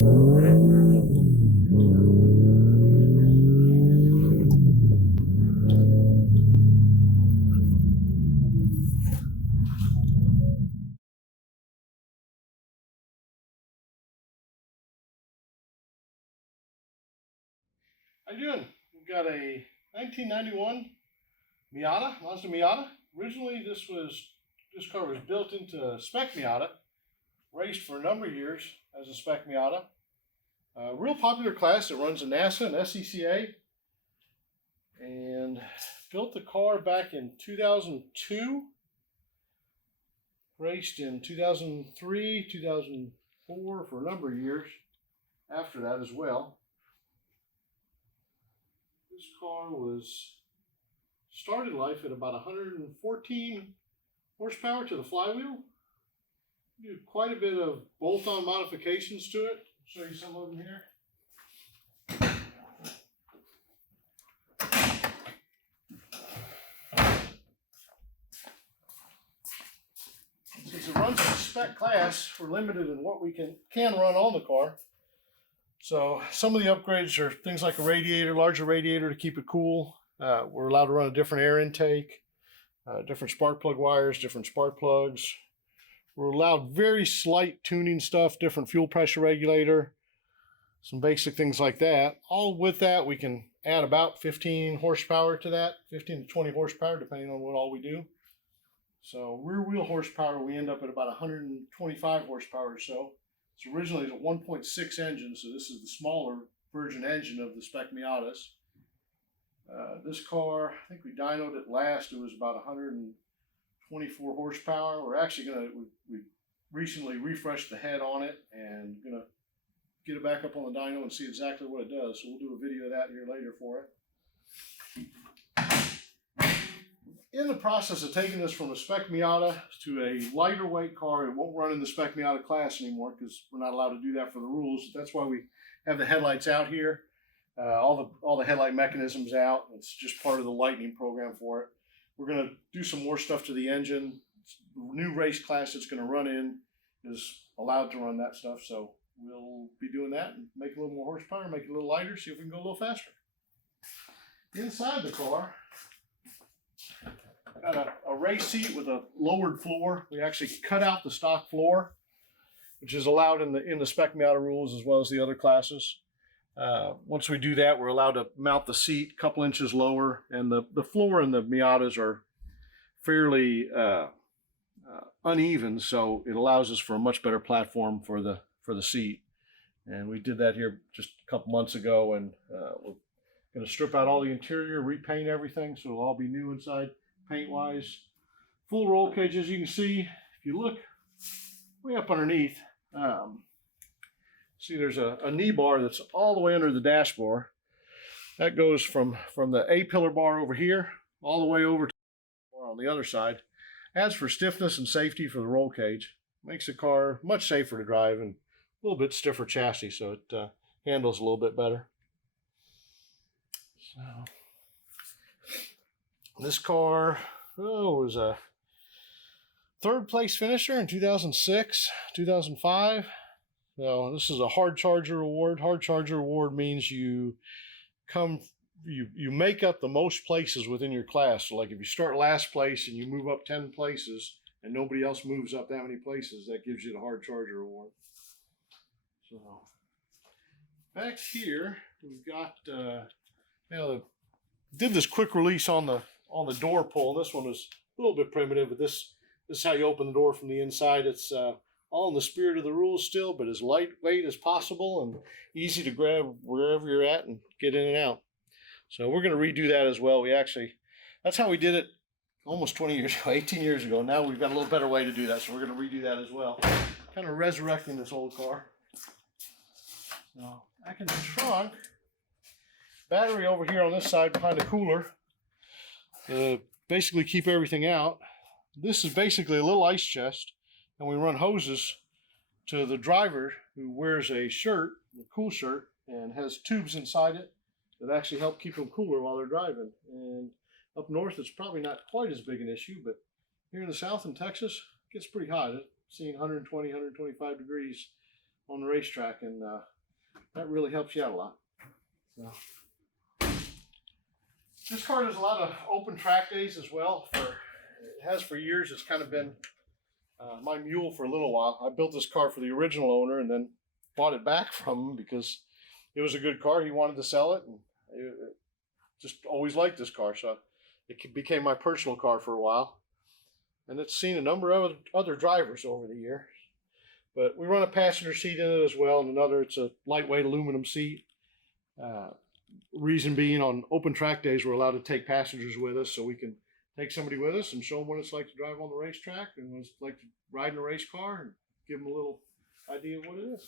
How you doing? We've got a 1991 Mazda Miata. Originally, this car was built into Spec Miata, raced for a number of years as a Spec Miata. Real popular class. It runs in NASA and SCCA, and built the car back in 2002. Raced in 2003, 2004 for a number of years after that as well. This car started life at about 114 horsepower to the flywheel. Did quite a bit of bolt-on modifications to it. I'll show you some of them here. Since it runs in a spec class, we're limited in what we can run on the car. So some of the upgrades are things like a radiator, larger radiator to keep it cool. We're allowed to run a different air intake, different spark plug wires, different spark plugs. We're allowed very slight tuning stuff, different fuel pressure regulator, some basic things like that. All with that, we can add about 15 horsepower to that, 15 to 20 horsepower, depending on what all we do. So rear wheel horsepower, we end up at about 125 horsepower or so. It's originally a 1.6 engine, so this is the smaller version engine of the Spec Miatas. This car, I think we dynoed it last, it was about 124 horsepower. We're actually we recently refreshed the head on it and gonna get it back up on the dyno and see exactly what it does. So we'll do a video of that here later for it. In the process of taking this from a Spec Miata to a lighter weight car, it won't run in the Spec Miata class anymore because we're not allowed to do that for the rules. That's why we have the headlights out here. All the headlight mechanisms out. It's just part of the lightning program for it. We're going to do some more stuff to the engine. The new race class it's going to run in is allowed to run that stuff, so we'll be doing that and make a little more horsepower, make it a little lighter, see if we can go a little faster. Inside the car, got a race seat with a lowered floor. We actually cut out the stock floor, which is allowed in the Spec Miata rules as well as the other classes. Once we do that, we're allowed to mount the seat a couple inches lower, and the floor in the Miatas are fairly uneven, so it allows us for a much better platform for the seat. And we did that here just a couple months ago, and we're going to strip out all the interior, repaint everything, so it'll all be new inside paint-wise. Full roll cage, as you can see. If you look way up underneath, see there's a knee bar that's all the way under the dashboard. That goes from the A-pillar bar over here all the way over to the bar on the other side. Adds for stiffness and safety for the roll cage. Makes the car much safer to drive and a little bit stiffer chassis, so it handles a little bit better. So this car was a third place finisher in 2006, 2005. So this is a hard charger award. Hard charger award means you make up the most places within your class. So like if you start last place and you move up 10 places and nobody else moves up that many places, that gives you the hard charger award. So back here we've got did this quick release on the door pull. This one was a little bit primitive, but this is how you open the door from the inside. It's all in the spirit of the rules still, but as lightweight as possible and easy to grab wherever you're at and get in and out. So we're going to redo that as well. That's how we did it almost 20 years ago, 18 years ago. Now we've got a little better way to do that, so we're going to redo that as well. Kind of resurrecting this old car. So back in the trunk, battery over here on this side behind the cooler. Basically keep everything out. This is basically a little ice chest, and we run hoses to the driver who wears a shirt, a cool shirt, and has tubes inside it that actually help keep them cooler while they're driving. And up north, it's probably not quite as big an issue, but here in the south in Texas, it gets pretty hot. It's seeing 120, 125 degrees on the racetrack, and that really helps you out a lot. So, this car does a lot of open track days as well. It has for years. It's kind of been my mule for a little while. I built this car for the original owner and then bought it back from him because it was a good car. He wanted to sell it, and just always liked this car, so it became my personal car for a while. And it's seen a number of other drivers over the years. But we run a passenger seat in it as well, and it's a lightweight aluminum seat. Reason being, on open track days, we're allowed to take passengers with us, so we can take somebody with us and show them what it's like to drive on the racetrack and what it's like to ride in a race car, and give them a little idea of what it is.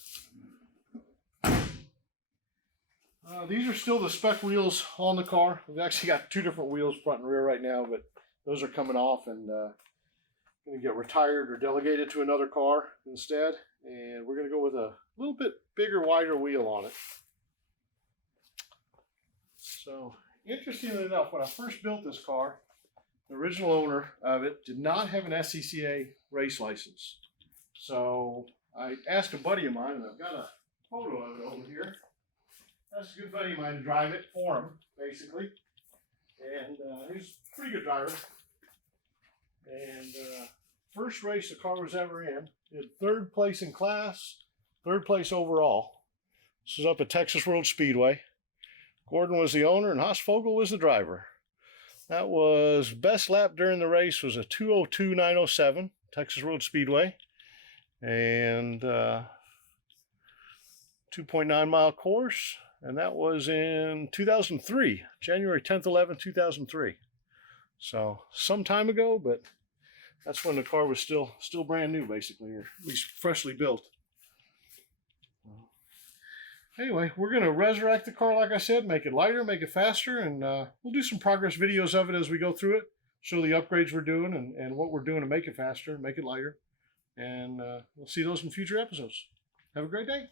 These are still the spec wheels on the car. We've actually got 2 different wheels, front and rear, right now, but those are coming off and going to get retired or delegated to another car instead. And we're going to go with a little bit bigger, wider wheel on it. So, interestingly enough, when I first built this car, the original owner of it did not have an SCCA race license. So I asked a buddy of mine, and I've got a photo of it over here. That's a good buddy of mine to drive it for him, basically. And he's a pretty good driver. And first race the car was ever in, did 3rd place in class, 3rd place overall. This was up at Texas World Speedway. Gordon was the owner and Haasvogel was the driver. That was best lap during the race was a 2:02.907, Texas Road Speedway, and 2.9 mile course, and that was in 2003, January 10th, 11th, 2003. So some time ago, but that's when the car was still brand new, basically, or at least freshly built. Anyway, we're going to resurrect the car, like I said, make it lighter, make it faster, and we'll do some progress videos of it as we go through it, show the upgrades we're doing and what we're doing to make it faster, make it lighter, and we'll see those in future episodes. Have a great day.